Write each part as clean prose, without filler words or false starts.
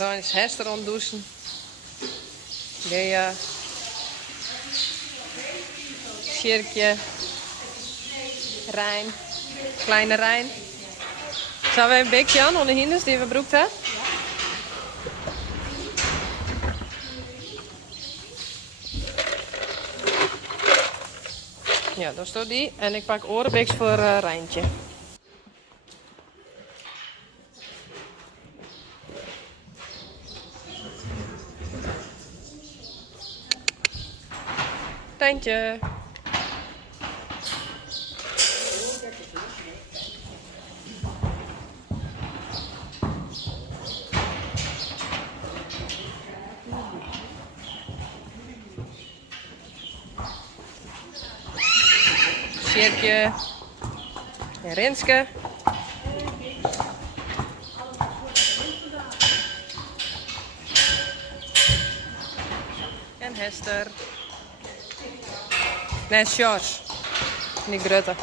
Rijn is Hester ontdouchen. Gea. Sjerkje. Rijn. Kleine Rijn. Zou wij een beetje aan onder hinders die we broekt hebben? Ja, daar staat die. En ik pak orenbeks voor Rijntje. Tijntje. Sjerkje. En Renske. En Hester. Nee, Sjors. Niet Grutte.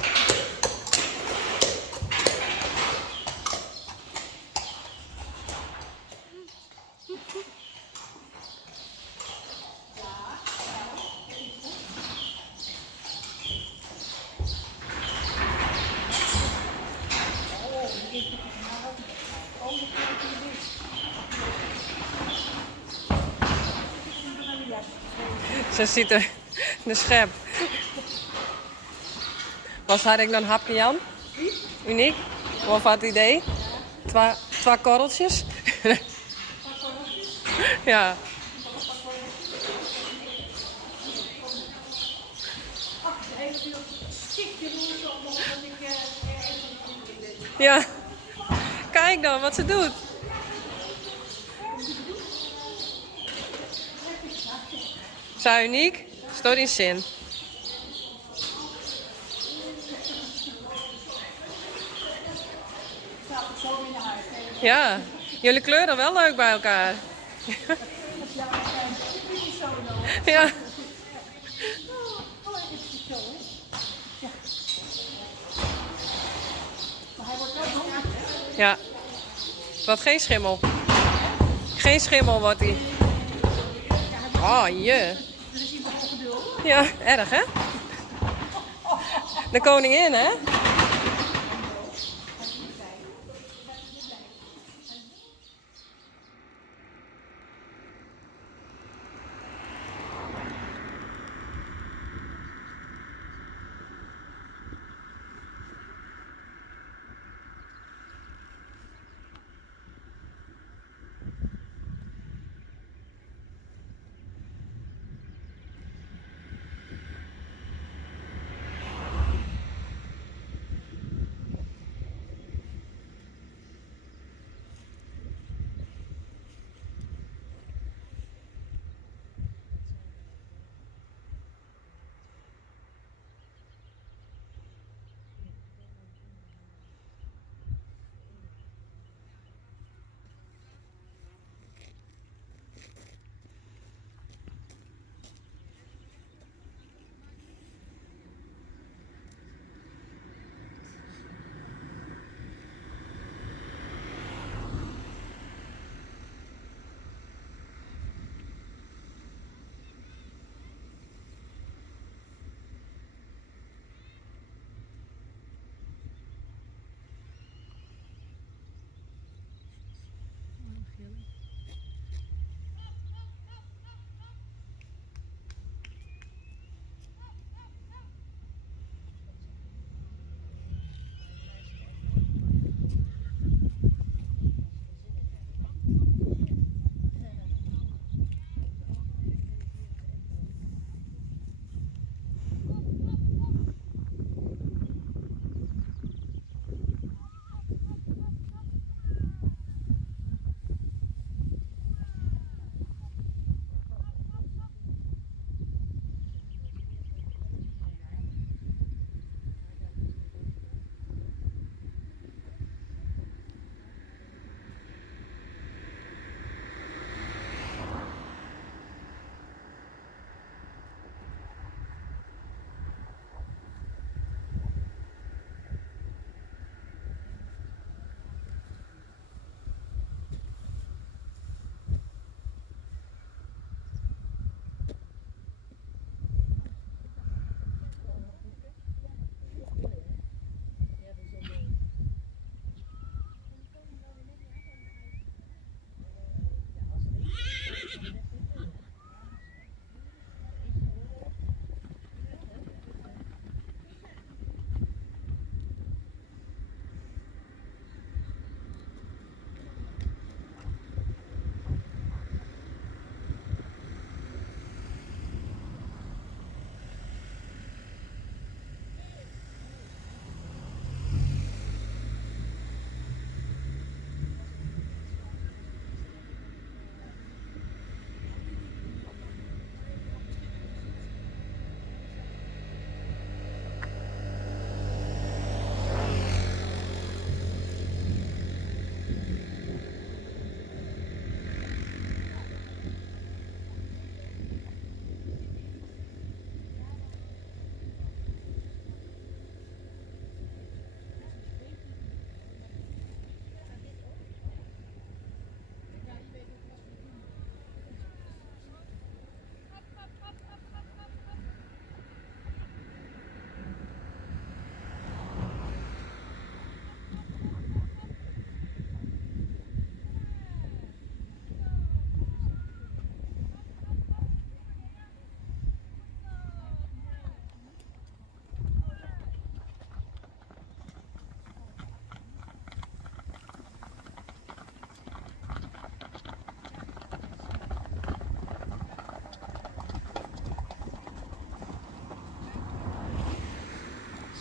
Ze ziet er de schep. Was had ik dan hapje Jan? Uniek? Wat had het idee? Twee korreltjes? Ja. Ja. Kijk dan wat ze doet. Zo uniek. Stoot in zin. Ja, jullie kleuren wel leuk bij elkaar. Ja. Ja. Wat geen schimmel. Geen schimmel wordt hij. Oh je. Ja, erg hè? De koningin hè?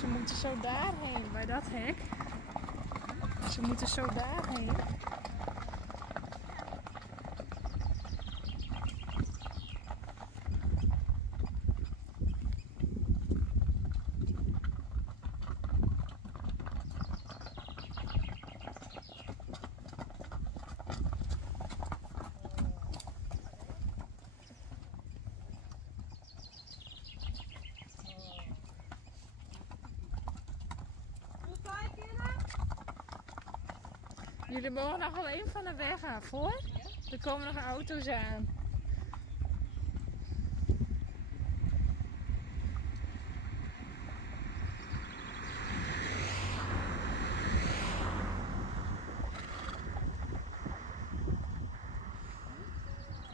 Ze moeten zo daarheen, bij dat hek. Ze moeten zo daarheen. Jullie mogen nog wel even van de weg af hoor. Er komen nog auto's aan.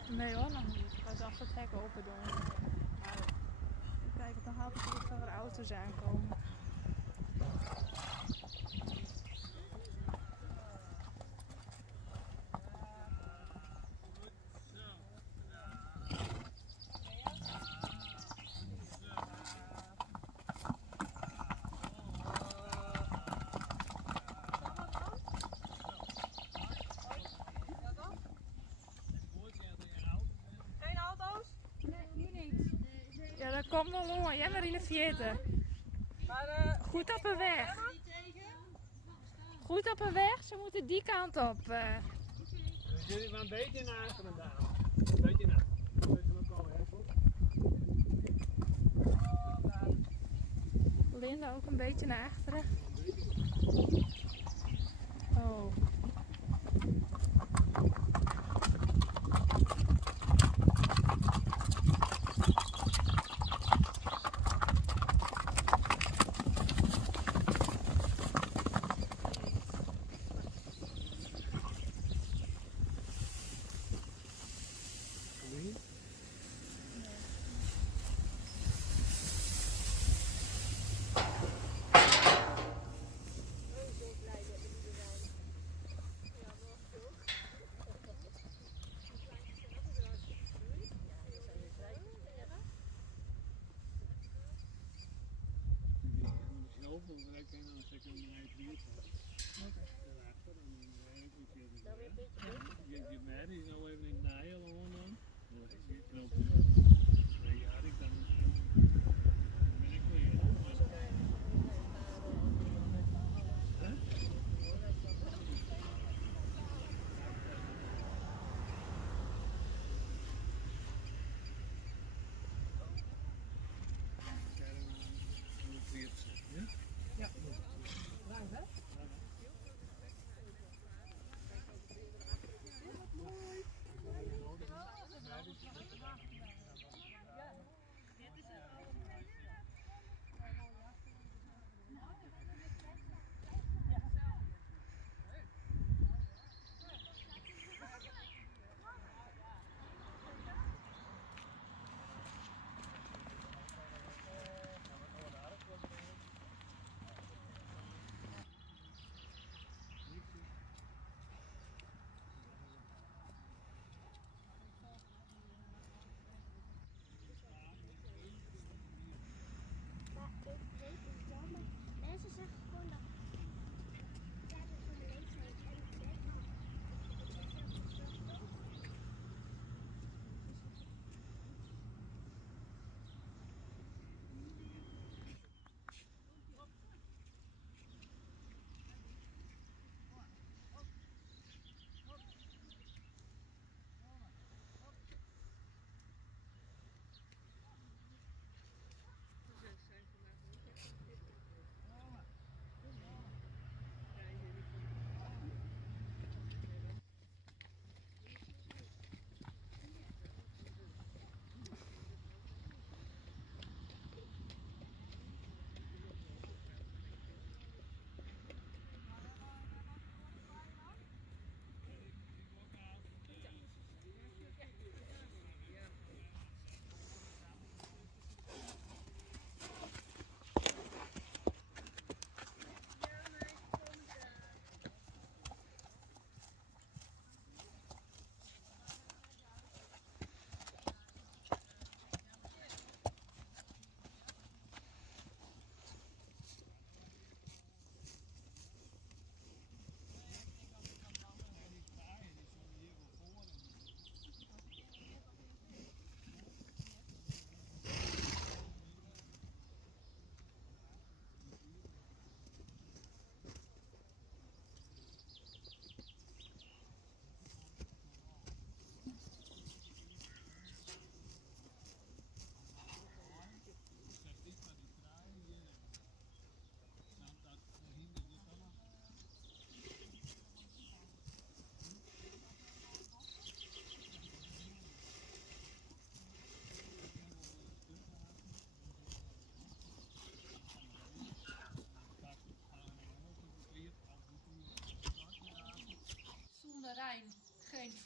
Nee hoor, nog niet. Ik ga zacht het hek open doen. Maar kijk, dan haal ik dat er auto's aankomen. Ja, dat komt wel mooi. Jij maar in de vierde. Goed op de weg. Goed op de weg. Ze moeten die kant op. Jullie waren een beetje naar achteren daar. Een beetje naar. Linda ook een beetje naar achteren. Oh.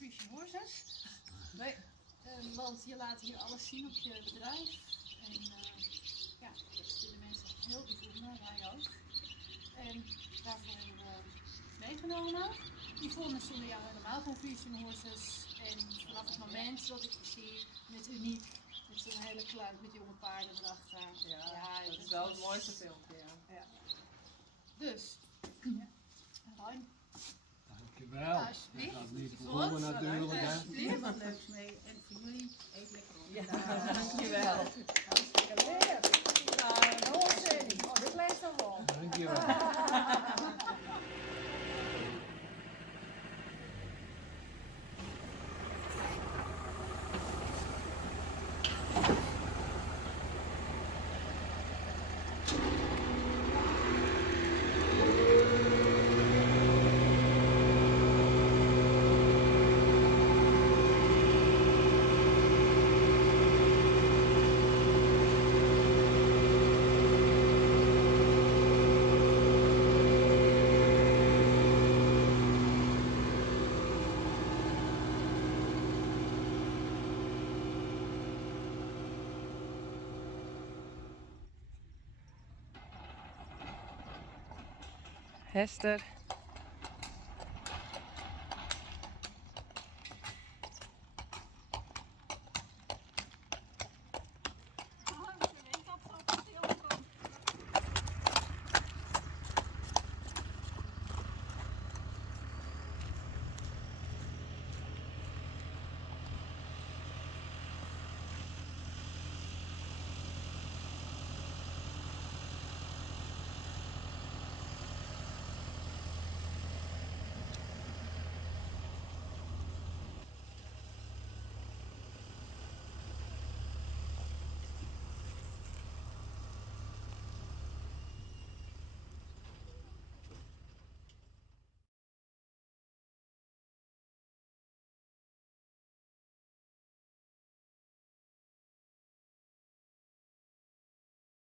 Frisian Horses. Nee. Want je laat hier alles zien op je bedrijf. En ja, dat vinden mensen heel bijzonder, wij ook. En daarvoor meegenomen. Yvonne is zonder jou helemaal geen Frisian Horses. En vanaf het moment dat ik je zie met Uniek, met zo'n hele kluit met jonge paarden erachter. Ja, dat is wel het mooiste filmpje, ja. Dus, ruim. Dankjewel. Alsjeblieft. Dat gaat niet Yvonne, verhoeven natuurlijk, hè. Alsjeblieft. Wat leuks mee. En voor jullie, eet lekker op. Ja, dankjewel. Hartstikke leuk. Nou, nog een zin. Oh, dit leest dan wel. Dankjewel. Hester.